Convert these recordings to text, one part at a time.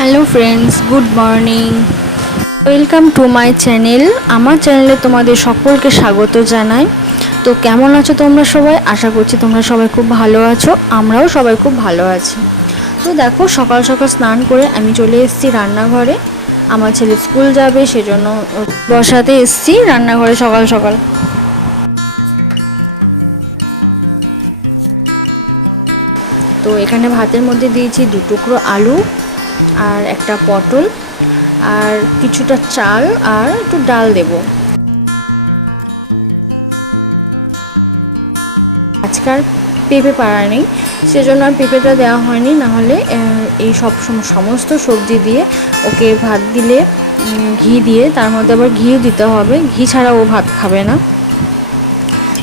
Hello friends, good morning. Welcome to my channel. আমার চ্যানেলে তোমাদের সকলকে স্বাগত জানাই। তো কেমন আছো তোমরা সবাই? আশা করছি তোমরা সবাই খুব ভালো আছো, আমরাও সবাই খুব ভালো আছি। তো দেখো, সকাল সকাল স্নান করে আমি চলে এসেছি রান্নাঘরে। আমার ছেলে স্কুল যাবে, সেজন্য বসাতে এসেছি রান্নাঘরে সকাল সকাল। তো এখানে ভাতের মধ্যে দিয়েছি 2 টুকরো আলু আর একটা পটল আর কিছুটা চাল আর একটু ডাল দেব। আজকাল পেঁপে পাড়া নেই, সেজন্য আর পেঁপেটা দেওয়া হয়নি, নাহলে এই সমস্ত সবজি দিয়ে ওকে ভাত দিলে ঘি দিয়ে, তার মধ্যে আবার ঘিও দিতে হবে, ঘি ছাড়া ও ভাত খাবে না,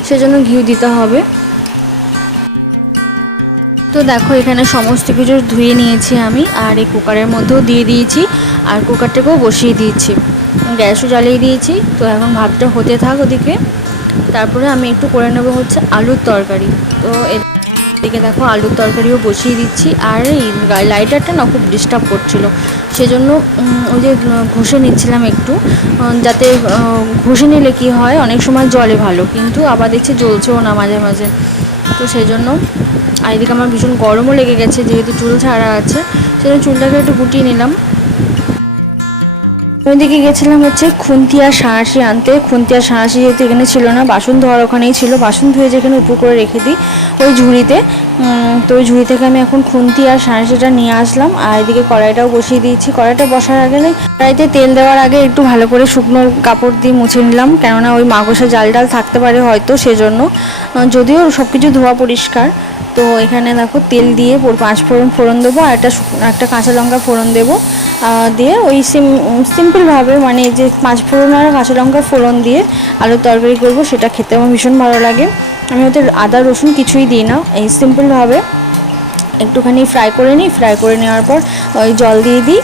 সেজন্য ঘিও দিতে হবে। তো দেখো, এখানে সমস্ত কিছু ধুয়ে নিয়েছি আমি, আর এই কুকারের মধ্যেও দিয়ে দিয়েছি, আর কুকারটাকেও বসিয়ে দিয়েছি, গ্যাসও জ্বালিয়ে দিয়েছি। তো এখন ভাতটা হতে থাক ওদিকে, তারপরে আমি একটু করে নেবো হচ্ছে আলুর তরকারি। তো এদিকে দেখো আলুর তরকারিও বসিয়ে দিচ্ছি, আর এই লাইটারটা না খুব ডিস্টার্ব করছিলো, সেজন্য ওই যে ঘষে নিচ্ছিলাম একটু, যাতে ঘষে নিলে কী হয়, অনেক সময় জলে ভালো, কিন্তু আবার দেখছি জ্বলছেও না মাঝে মাঝে। তো সেই জন্য, আর এদিকে আমার ভীষণ গরমও লেগে গেছে, যেহেতু চুল ছাড়া আছে, সেজন্য চুলটাকে একটু গুটিয়ে নিলাম। ওইদিকে গেছিলাম হচ্ছে খুন্তি আর সাঁড়াশি আনতে। খুন্তি আর সাঁড়াশি যেহেতু এখানে ছিল না, বাসন ধোয়ার ওখানেই ছিল, বাসন ধুয়ে যেখানে উপর করে রেখে দিই ওই ঝুড়িতে। তো ওই ঝুড়ি থেকে আমি এখন খুন্তি আর সাঁড়াশিটা নিয়ে আসলাম, আর এদিকে কড়াইটাও বসিয়ে দিয়েছি। কড়াইটা বসার আগে কড়াইতে তেল দেওয়ার আগে একটু ভালো করে শুকনো কাপড় দিয়ে মুছে নিলাম, কেননা ওই মাকড়সা জাল ডাল থাকতে পারে হয়তো, সেজন্য। যদিও সব কিছু ধোয়া পরিষ্কার। তো এখানে দেখো তেল দিয়ে 5 ফোড়ন দেবো, আর একটা কাঁচা লঙ্কা ফোড়ন দেবো, দিয়ে ওই সিম্পলভাবে, মানে যে 5 ফোড়ন আর কাঁচা লঙ্কা ফোড়ন দিয়ে আলুর তরকারি করবো, সেটা খেতে আমার ভীষণ ভালো লাগে। আমি ওতে আদা রসুন কিছুই দিই না, এই সিম্পলভাবে একটুখানি ফ্রাই করে নিই, ফ্রাই করে নেওয়ার পর ওই জল দিয়ে দিই।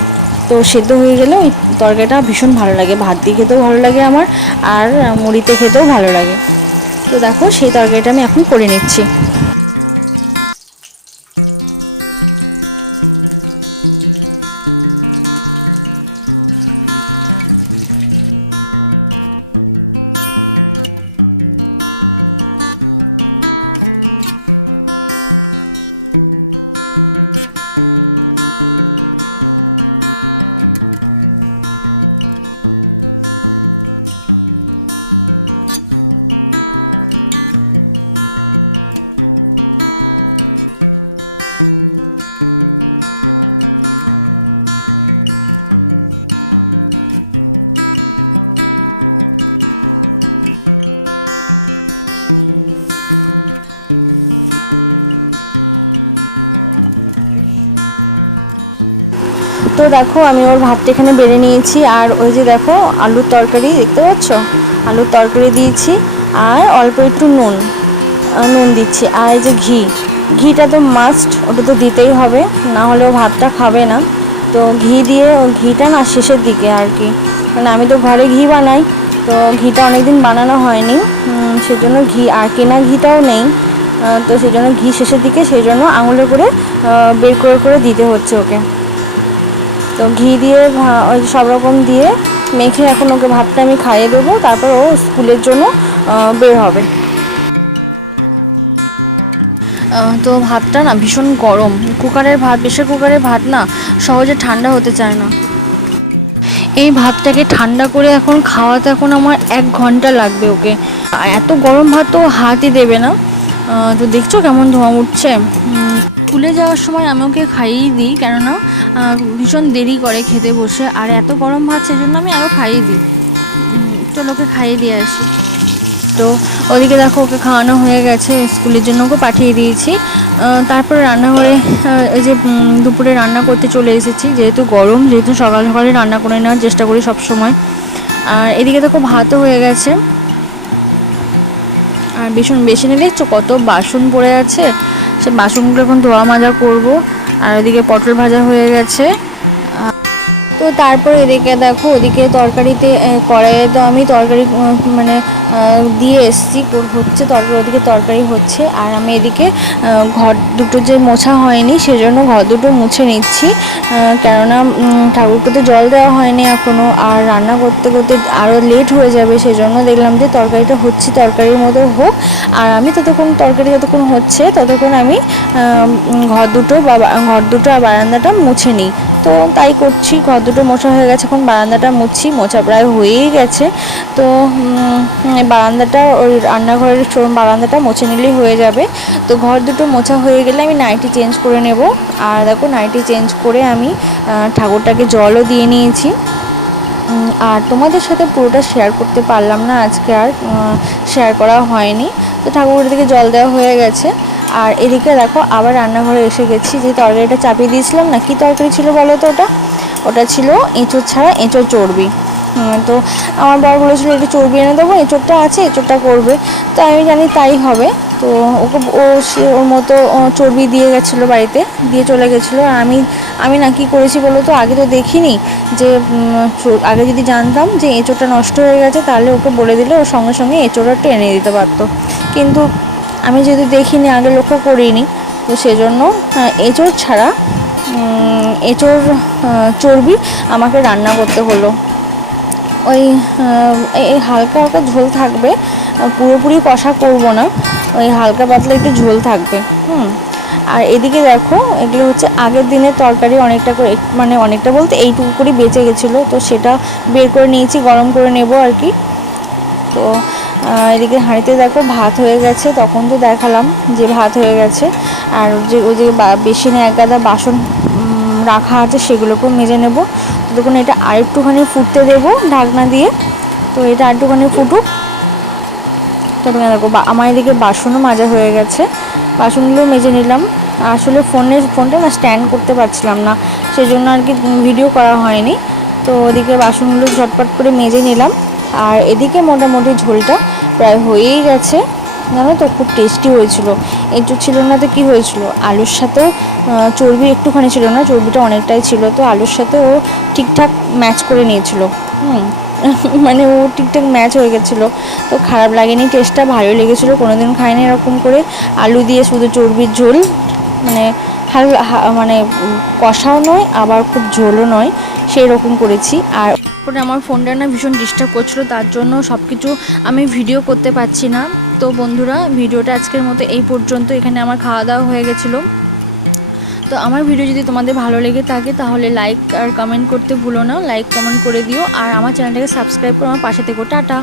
তো সেদ্ধ হয়ে গেলে ওই তরকারিটা ভীষণ ভালো লাগে, ভাত দিয়ে খেতেও ভালো লাগে আমার, আর মুড়িতে খেতেও ভালো লাগে। তো দেখো, সেই তরকারিটা আমি এখন করে নিচ্ছি। তো দেখো, আমি ওর ভাতটা এখানে বেড়ে নিয়েছি, আর ওই যে দেখো আলুর তরকারি দেখতে পাচ্ছ, আলুর তরকারি দিয়েছি, আর অল্প একটু নুন দিচ্ছি, আর এই যে ঘিটা তো মাস্ট, ওটা তো দিতেই হবে, না হলে ও ভাতটা খাবে না। তো ঘি দিয়ে, ঘিটা না শেষের দিকে আর কি, মানে আমি তো ঘরে ঘি বানাই, তো ঘিটা অনেকদিন বানানো হয়নি, সেজন্য ঘি আর কেনা ঘিটাও নেই, তো সেই জন্য ঘি শেষের দিকে, সেই জন্য আঙুলে করে বের করে করে দিতে হচ্ছে ওকে। তো ঘি দিয়ে ওই সব রকম দিয়ে মেখে এখন ওকে ভাতটা আমি খাইয়ে দেবো, তারপর ও স্কুলের জন্য বের হবে। তো ভাতটা না ভীষণ গরম, প্রেশার কুকারের ভাত না সহজে ঠান্ডা হতে চায় না। এই ভাতটাকে ঠান্ডা করে এখন খাওয়াতে এখন আমার 1 ঘন্টা লাগবে ওকে, আর এত গরম ভাত তো হাতই দেবে না। তো দেখছো কেমন ধোঁয়া উঠছে। স্কুলে যাওয়ার সময় আমি ওকে খাইয়েই দিই, কেননা ভীষণ দেরি করে খেতে বসে, আর এত গরম ভাত, সেজন্য আমি আরও খাইয়ে দিই। চলো ওকে খাইয়ে দিয়ে আসি। তো ওদিকে দেখো, ওকে খাওয়ানো হয়ে গেছে, স্কুলের জন্য ওকে পাঠিয়ে দিয়েছি। তারপরে রান্নাঘরে এই যে দুপুরে রান্না করতে চলে এসেছি, যেহেতু গরম, যেহেতু সকাল সকালে রান্না করে নেওয়ার চেষ্টা করি সব সময়। আর এদিকে দেখো ভাতও হয়ে গেছে, আর বেসিনে দেখছো কত বাসন পড়ে আছে, সে বাসনগুলো এখন ধোয়া মাজা করবো। আর ওদিকে পটল ভাজা হয়ে গেছে। তো তো তারপরে এদিকে দেখো ওদিকে তরকারিতে কড়াইয়ে তো আমি তরকারি মানে দিয়ে এসেছি, হচ্ছে তরকারি, ওদিকে তরকারি হচ্ছে। আর আমি এদিকে ঘর দুটো যে মোছা হয়নি সেজন্য ঘর দুটো মুছে নিচ্ছি, কেননা ঠাকুরকে তো জল দেওয়া হয়নি এখনও, আর রান্না করতে করতে আরও লেট হয়ে যাবে। সেজন্য দেখলাম যে তরকারিটা হচ্ছে, তরকারির মতো হোক, আর আমি ততক্ষণ তরকারি যতক্ষণ হচ্ছে ততক্ষণ আমি ঘর দুটো আর বারান্দাটা মুছে নিই। তো তাই করছি, ঘর দুটো মোছা হয়ে গেছে, এখন বারান্দাটা মুছছি, মোছা প্রায় হয়েই গেছে। তো বারান্দাটা, ওই রান্নাঘরের বারান্দাটা মুছে নিলেই হয়ে যাবে। তো ঘর দুটো মোছা হয়ে গেলে আমি নাইটি চেঞ্জ করে নেব। আর দেখো নাইটি চেঞ্জ করে আমি ঠাকুরটাকে জলও দিয়ে নিয়েছি। আর তোমাদের সাথে পুরোটা শেয়ার করতে পারলাম না আজকে, আর শেয়ার করা হয়নি। তো ঠাকুরের দিকে জল দেওয়া হয়ে গেছে। আর এদিকে দেখো আবার রান্নাঘরে এসে গেছি, যে তরকারিটা চাপিয়ে দিয়েছিলাম না, কি তরকারি ছিল বলো তো ওটা ছিল এঁচোড় ছাড়া এঁচোড় চর্বি। তো আমার বর বলেছিল একটু চর্বি এনে দেবো, এঁচোড়টা আছে, এঁচোড়টা করবে। তো আমি জানি তাই হবে। তো সে ওর মতো চর্বি দিয়ে গেছিলো, বাড়িতে দিয়ে চলে গেছিলো। আর আমি না কি করেছি বলো তো, আগে তো দেখিনি যে, আগে যদি জানতাম যে এঁচোড়টা নষ্ট হয়ে গেছে তাহলে ওকে বলে দিলে ওর সঙ্গে সঙ্গে এঁচোড়টা এনে দিতে পারতো। কিন্তু আমি যদি দেখিনি, আগে লক্ষ্য করিনি, তো সেজন্য এঁচোড় ছাড়া এঁচোড় চর্বি আমাকে রান্না করতে হলো। ওই এই হালকা হালকা ঝোল থাকবে, পুরোপুরি কষা করব না, ওই হালকা পাতলা একটু ঝোল থাকবে। আর এদিকে দেখো এগুলো হচ্ছে আগের দিনের তরকারি, অনেকটা করে, মানে অনেকটা বলতে এইটুকু করে বেঁচে গেছিলো, তো সেটা বের করে নিয়েছি, গরম করে নেব আর কি। তো এদিকে হাঁড়িতে দেখো ভাত হয়ে গেছে, তখন তো দেখালাম যে ভাত হয়ে গেছে। আর ওই যে বেসিনে এক গাদা বাসন রাখা আছে সেগুলোকেও মেজে নেব। তো দেখুন এটা আরেকটুখানি ফুটতে দেবো ঢাকনা দিয়ে। তো এটা আরেকটুখানি ফুটুক। তো দেখো আমার এদিকে বাসনও মাজা হয়ে গেছে, বাসনগুলো মেজে নিলাম। আসলে ফোনটা না স্ট্যান্ড করতে পারছিলাম না, সেই জন্য আর কি ভিডিও করা হয়নি। তো ওদিকে বাসনগুলো ঝটপট করে মেজে নিলাম। আর এদিকে মোটামুটি ঝোলটা প্রায় হয়েই গেছে, জানো তো খুব টেস্টি হয়েছিল। একটু ছিল না তো কী হয়েছিল, আলুর সাথেও চর্বি একটুখানি ছিল না, চর্বিটা অনেকটাই ছিল, তো আলুর সাথে ও ঠিকঠাক ম্যাচ করে নিয়েছিল। মানে ও ঠিকঠাক ম্যাচ হয়ে গেছিলো, তো খারাপ লাগেনি, টেস্টটা ভালোই লেগেছিলো। কোনোদিন খাইনি এরকম করে আলু দিয়ে শুধু চর্বির ঝোল, মানে মানে কষাও নয় আবার খুব ঝোলও নয়, সেই রকম করেছি। আর পরে আমার ফোনটা না ভীষণ ডিস্টার্ব করছিলো, তার জন্য সব কিছু আমি ভিডিও করতে পারছি না। তো বন্ধুরা ভিডিওটা আজকের মতো এই পর্যন্ত, এখানে আমার খাওয়া দাওয়া হয়ে গেছিলো। তো আমার ভিডিও যদি তোমাদের ভালো লেগে থাকে তাহলে লাইক আর কমেন্ট করতে ভুলো না, লাইক কমেন্ট করে দিও, আর আমার চ্যানেলটাকে সাবস্ক্রাইব করে আমার পাশে থেকো। টাটা।